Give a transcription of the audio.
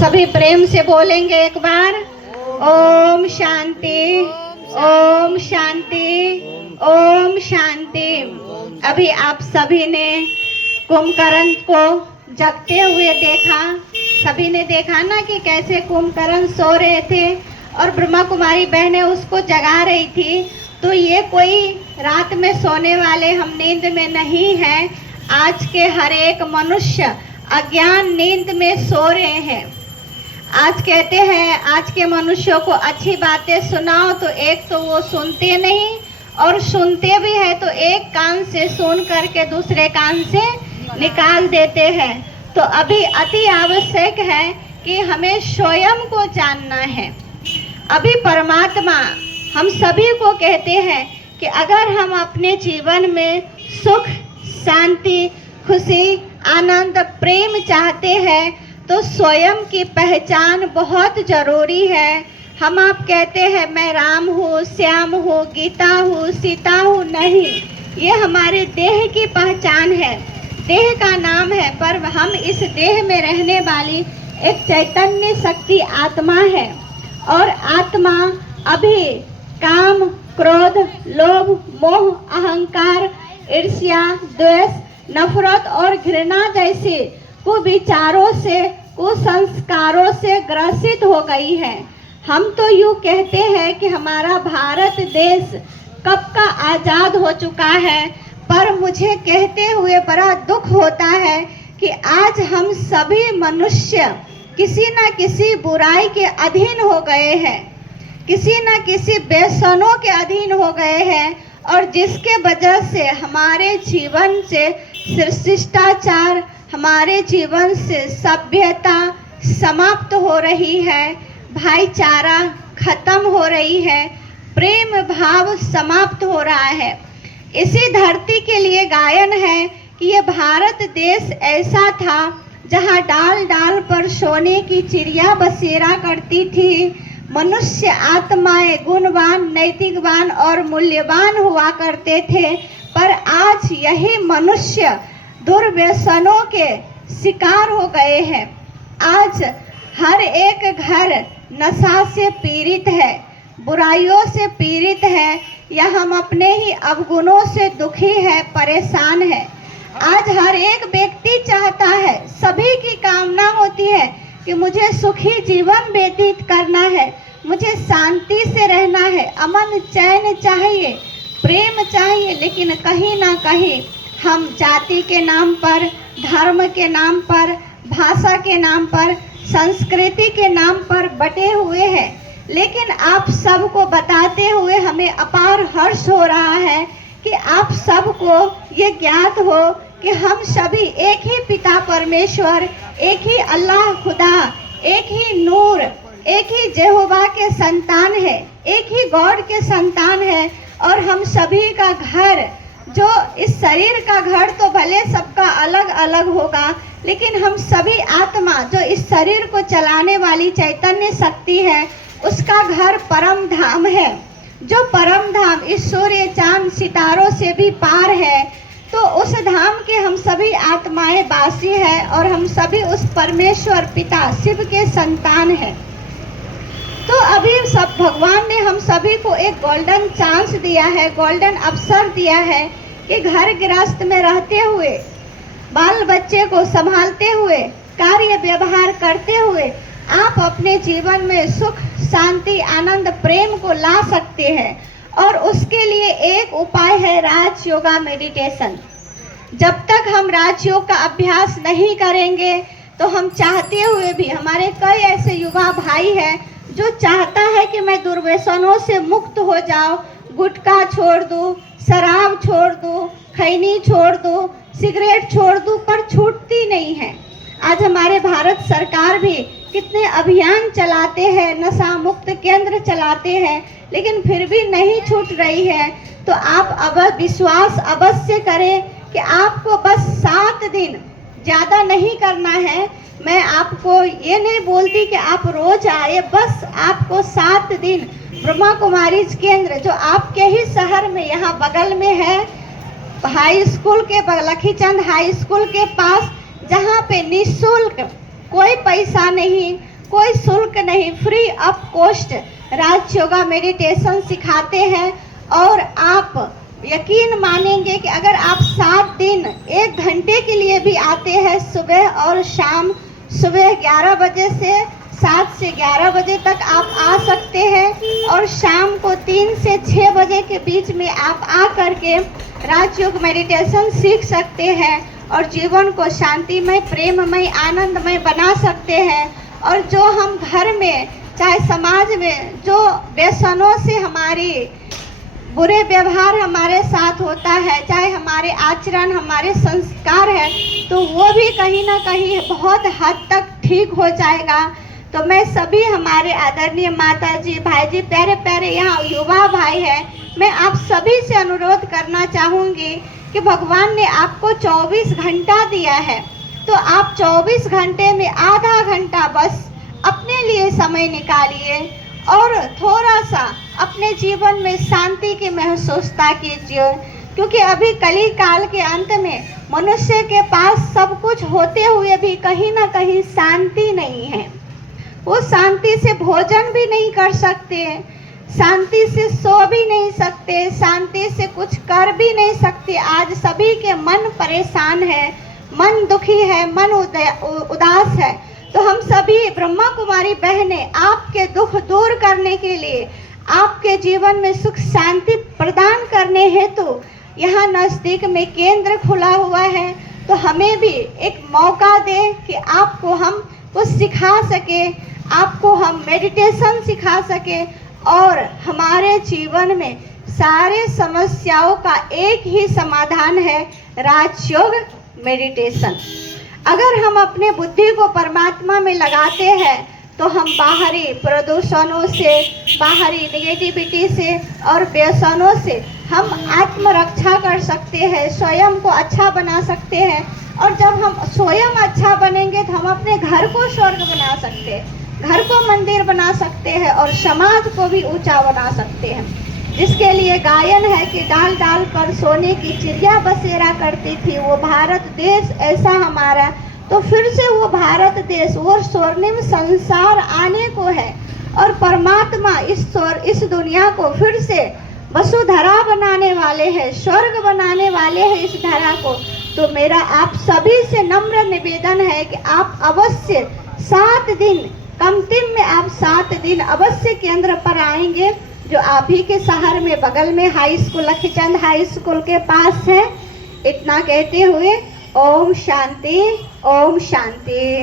सभी प्रेम से बोलेंगे एक बार। ओम शांति, ओम शांति, ओम शांति। अभी आप सभी ने कुंभकर्ण को जगते हुए देखा। सभी ने देखा ना कि कैसे कुंभकर्ण सो रहे थे और ब्रह्मा कुमारी बहनें उसको जगा रही थी। तो ये कोई रात में सोने वाले हम नींद में नहीं हैं। आज के हर एक मनुष्य अज्ञान नींद में सो रहे हैं। आज कहते हैं आज के मनुष्यों को अच्छी बातें सुनाओ तो एक तो वो सुनते नहीं, और सुनते भी है तो एक कान से सुन करके दूसरे कान से निकाल देते हैं। तो अभी अति आवश्यक है कि हमें स्वयं को जानना है। अभी परमात्मा हम सभी को कहते हैं कि अगर हम अपने जीवन में सुख, शांति, खुशी, आनंद, प्रेम चाहते हैं तो स्वयं की पहचान बहुत जरूरी है। हम आप कहते हैं मैं राम हूँ, श्याम हूँ, गीता हूँ, सीता हूँ, नहीं, ये हमारे देह की पहचान है, देह का नाम है। पर हम इस देह में रहने वाली एक चैतन्य शक्ति आत्मा है, और आत्मा अभी काम, क्रोध, लोभ, मोह, अहंकार, ईर्ष्या, द्वेष, नफरत और घृणा जैसे कुविचारों से, कुसंस्कारों से ग्रसित हो गई है। हम तो यूँ कहते हैं कि हमारा भारत देश कब का आज़ाद हो चुका है, पर मुझे कहते हुए बड़ा दुख होता है कि आज हम सभी मनुष्य किसी न किसी बुराई के अधीन हो गए हैं, किसी न किसी व्यसनों के अधीन हो गए हैं, और जिसके वजह से हमारे जीवन से शिष्टाचार, हमारे जीवन से सभ्यता समाप्त हो रही है, भाईचारा खत्म हो रही है, प्रेम भाव समाप्त हो रहा है। इसी धरती के लिए गायन है कि ये भारत देश ऐसा था जहाँ डाल डाल पर सोने की चिड़िया बसेरा करती थी। मनुष्य आत्माएं गुणवान, नैतिकवान और मूल्यवान हुआ करते थे, पर आज यही मनुष्य दुर्व्यसनों के शिकार हो गए हैं। आज हर एक घर नशा से पीड़ित है, बुराइयों से पीड़ित है, या हम अपने ही अवगुणों से दुखी है, परेशान है। आज हर एक व्यक्ति चाहता है, सभी की कामना होती है कि मुझे सुखी जीवन व्यतीत करना है, मुझे शांति से रहना है, अमन चैन चाहिए, प्रेम चाहिए। लेकिन कहीं ना कहीं हम जाति के नाम पर, धर्म के नाम पर, भाषा के नाम पर, संस्कृति के नाम पर बटे हुए हैं। लेकिन आप सबको बताते हुए हमें अपार हर्ष हो रहा है कि आप सबको ये ज्ञात हो कि हम सभी एक ही पिता परमेश्वर, एक ही अल्लाह खुदा, एक ही नूर, एक ही यहोवा के संतान है, एक ही गॉड के संतान है। और हम सभी का घर, जो इस शरीर का घर तो भले सबका अलग अलग होगा, लेकिन हम सभी आत्मा जो इस शरीर को चलाने वाली चैतन्य शक्ति है, उसका घर परम धाम है, जो परम धाम इस सूर्य, चांद, सितारों से भी पार है। तो उस धाम के हम सभी आत्माएं वासी हैं, और हम सभी उस परमेश्वर पिता शिव के संतान हैं। तो अभी सब भगवान ने हम सभी को एक गोल्डन चांस दिया है, गोल्डन अवसर दिया है कि घर गृहस्थ में रहते हुए, बाल बच्चे को संभालते हुए, कार्य व्यवहार करते हुए आप अपने जीवन में सुख, शांति, आनंद, प्रेम को ला सकते हैं। और उसके लिए एक उपाय है राज योगा मेडिटेशन। जब तक हम राजयोग का अभ्यास नहीं करेंगे तो हम चाहते हुए भी, हमारे कई ऐसे युवा भाई हैं जो चाहता है कि मैं दुर्व्यसनों से मुक्त हो जाऊं, गुटखा छोड़ दूं, शराब छोड़ दूं, खैनी छोड़ दूं, सिगरेट छोड़ दूं, पर छूटती नहीं है। आज हमारे भारत सरकार भी कितने अभियान चलाते हैं, नशा मुक्त केंद्र चलाते हैं, लेकिन फिर भी नहीं छूट रही है। तो आप अब विश्वास अवश्य करें कि आपको बस 7 दिन, ज़्यादा नहीं करना है। मैं आपको ये नहीं बोलती कि आप रोज आए, बस आपको 7 दिन ब्रह्मा कुमारी केंद्र जो आपके ही शहर में यहाँ बगल में है, हाई स्कूल के, लखीचंद हाई स्कूल के पास, जहाँ पे निःशुल्क, कोई पैसा नहीं, कोई शुल्क नहीं, free of cost Raj yoga meditation सिखाते हैं। और आप यकीन मानेंगे कि अगर आप 7 दिन 1 घंटे के लिए भी आते हैं, सुबह और शाम, सुबह 11 बजे से 7 से 11 बजे तक आप आ सकते हैं और शाम को 3 से 6 बजे के बीच में आप आ करके राजयोग मेडिटेशन सीख सकते हैं और जीवन को शांतिमय, प्रेममय, आनंदमय बना सकते हैं। और जो हम घर में चाहे समाज में जो व्यसनों से हमारी बुरे व्यवहार हमारे साथ होता है, चाहे हमारे आचरण, हमारे संस्कार है, तो वो भी कहीं ना कहीं बहुत हद तक ठीक हो जाएगा। तो मैं सभी हमारे आदरणीय माता जी, भाई जी, प्यारे प्यारे यहाँ युवा भाई हैं, मैं आप सभी से अनुरोध करना चाहूँगी कि भगवान ने आपको 24 घंटा दिया है, तो आप 24 घंटे में आधा घंटा बस अपने लिए समय निकालिए और थोड़ा सा अपने जीवन में शांति की महसूसता कीजिए। क्योंकि अभी कली काल के अंत में मनुष्य के पास सब कुछ होते हुए भी कहीं ना कहीं शांति नहीं है। वो शांति से भोजन भी नहीं कर सकते, शांति से सो भी नहीं सकते, शांति से कुछ कर भी नहीं सकते। आज सभी के मन परेशान है, मन दुखी है, मन उदास है। तो हम सभी ब्रह्मा कुमारी बहनें आपके दुख दूर करने के लिए, आपके जीवन में सुख शांति प्रदान करने हेतु यहाँ नज़दीक में केंद्र खुला हुआ है। तो हमें भी एक मौका दे कि आपको हम कुछ सिखा सके, आपको हम मेडिटेशन सिखा सके और हमारे जीवन में सारे समस्याओं का एक ही समाधान है, राजयोग मेडिटेशन। अगर हम अपने बुद्धि को परमात्मा में लगाते हैं तो हम बाहरी प्रदूषणों से, बाहरी नेगेटिविटी से और व्यसनों से हम आत्मरक्षा कर सकते हैं, स्वयं को अच्छा बना सकते हैं। और जब हम स्वयं अच्छा बनेंगे तो हम अपने घर को स्वर्ग बना सकते हैं, घर को मंदिर बना सकते हैं और समाज को भी ऊंचा बना सकते हैं। जिसके लिए गायन है कि डाल डाल पर सोने की चिड़िया बसेरा करती थी, वो भारत देश ऐसा हमारा। तो फिर से वो भारत देश, वो स्वर्णिम संसार आने को है और परमात्मा इस दुनिया को फिर से वसुधरा बनाने वाले हैं, स्वर्ग बनाने वाले हैं इस धरा को। तो मेरा आप सभी से नम्र निवेदन है कि आप अवश्य 7 दिन, कमतिम में आप 7 दिन अवश्य केंद्र पर आएंगे, जो आप ही के शहर में बगल में high school, Lakhichand high school के पास है। इतना कहते हुए ओम शांति, ओम शांति।